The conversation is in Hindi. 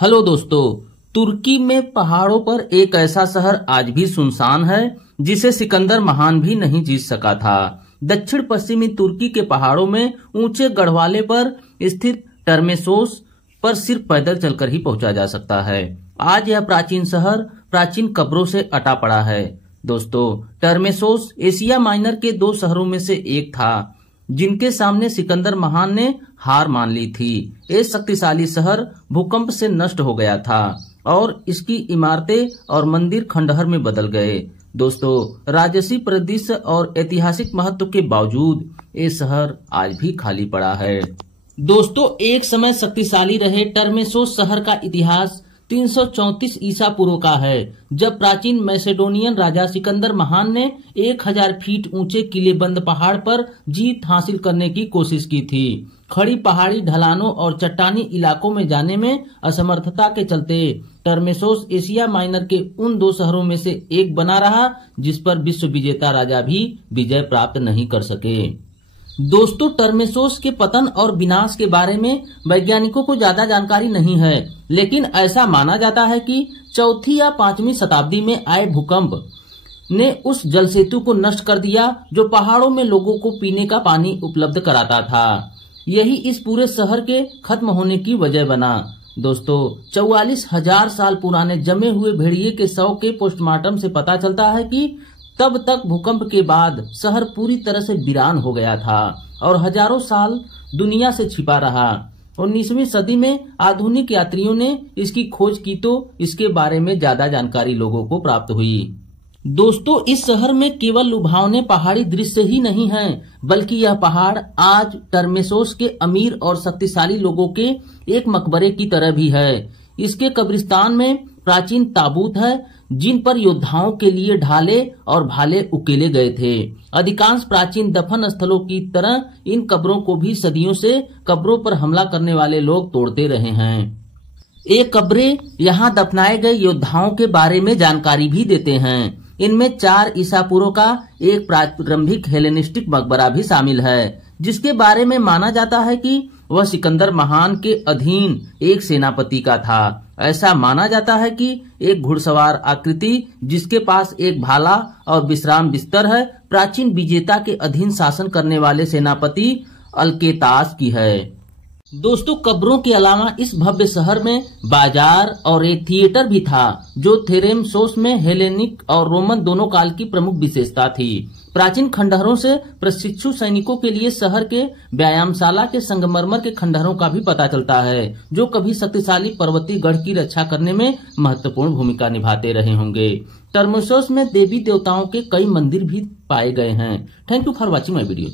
हेलो दोस्तों, तुर्की में पहाड़ों पर एक ऐसा शहर आज भी सुनसान है जिसे सिकंदर महान भी नहीं जीत सका था। दक्षिण पश्चिमी तुर्की के पहाड़ों में ऊंचे गढ़वाले पर स्थित टर्मेसोस पर सिर्फ पैदल चलकर ही पहुंचा जा सकता है। आज यह प्राचीन शहर प्राचीन कब्रों से अटा पड़ा है। दोस्तों, टर्मेसोस एशिया माइनर के 2 शहरों में से एक था जिनके सामने सिकंदर महान ने हार मान ली थी। ये शक्तिशाली शहर भूकंप से नष्ट हो गया था और इसकी इमारतें और मंदिर खंडहर में बदल गए। दोस्तों, राजसी परिदृश्य और ऐतिहासिक महत्व के बावजूद ये शहर आज भी खाली पड़ा है। दोस्तों, एक समय शक्तिशाली रहे टर्मेसोस शहर का इतिहास 334 ईसा पूर्व का है, जब प्राचीन मैसेडोनियन राजा सिकंदर महान ने 1000 फीट ऊंचे किलेबंद पहाड़ पर जीत हासिल करने की कोशिश की थी। खड़ी पहाड़ी ढलानों और चट्टानी इलाकों में जाने में असमर्थता के चलते टर्मेसोस एशिया माइनर के उन 2 शहरों में से एक बना रहा जिस पर विश्व विजेता राजा भी विजय प्राप्त नहीं कर सके। दोस्तों, टर्मेसोस के पतन और विनाश के बारे में वैज्ञानिकों को ज्यादा जानकारी नहीं है, लेकिन ऐसा माना जाता है कि 4वीं या 5वीं शताब्दी में आए भूकंप ने उस जल सेतु को नष्ट कर दिया जो पहाड़ों में लोगों को पीने का पानी उपलब्ध कराता था। यही इस पूरे शहर के खत्म होने की वजह बना। दोस्तों, 44,000 साल पुराने जमे हुए भेड़िए के शव के पोस्टमार्टम से पता चलता है कि तब तक भूकंप के बाद शहर पूरी तरह से वीरान हो गया था और हजारों साल दुनिया से छिपा रहा। 19वीं सदी में आधुनिक यात्रियों ने इसकी खोज की तो इसके बारे में ज्यादा जानकारी लोगों को प्राप्त हुई। दोस्तों, इस शहर में केवल लुभावने पहाड़ी दृश्य ही नहीं हैं, बल्कि यह पहाड़ आज टर्मेसोस के अमीर और शक्तिशाली लोगों के एक मकबरे की तरह भी है। इसके कब्रिस्तान में प्राचीन ताबूत है जिन पर योद्धाओं के लिए ढाले और भाले उकेले गए थे। अधिकांश प्राचीन दफन स्थलों की तरह इन कब्रों को भी सदियों से कब्रों पर हमला करने वाले लोग तोड़ते रहे हैं। ये कब्रें यहाँ दफनाए गए योद्धाओं के बारे में जानकारी भी देते हैं। इनमें 4 ईसा पूर्व का एक प्रारंभिक हेलेनिस्टिक मकबरा भी शामिल है, जिसके बारे में माना जाता है कि वह सिकंदर महान के अधीन एक सेनापति का था। ऐसा माना जाता है कि एक घुड़सवार आकृति जिसके पास एक भाला और विश्राम बिस्तर है प्राचीन विजेता के अधीन शासन करने वाले सेनापति अल्केतास की है। दोस्तों, कब्रों के अलावा इस भव्य शहर में बाजार और एक थिएटर भी था जो थेरेमसोस में हेलेनिक और रोमन दोनों काल की प्रमुख विशेषता थी। प्राचीन खंडहरों से प्रशिक्षु सैनिकों के लिए शहर के व्यायामशाला के संगमरमर के खंडहरों का भी पता चलता है, जो कभी शक्तिशाली पर्वतीय गढ़ की रक्षा करने में महत्वपूर्ण भूमिका निभाते रहे होंगे। टर्मेसोस में देवी देवताओं के कई मंदिर भी पाए गए हैं। Thank you for watching my video.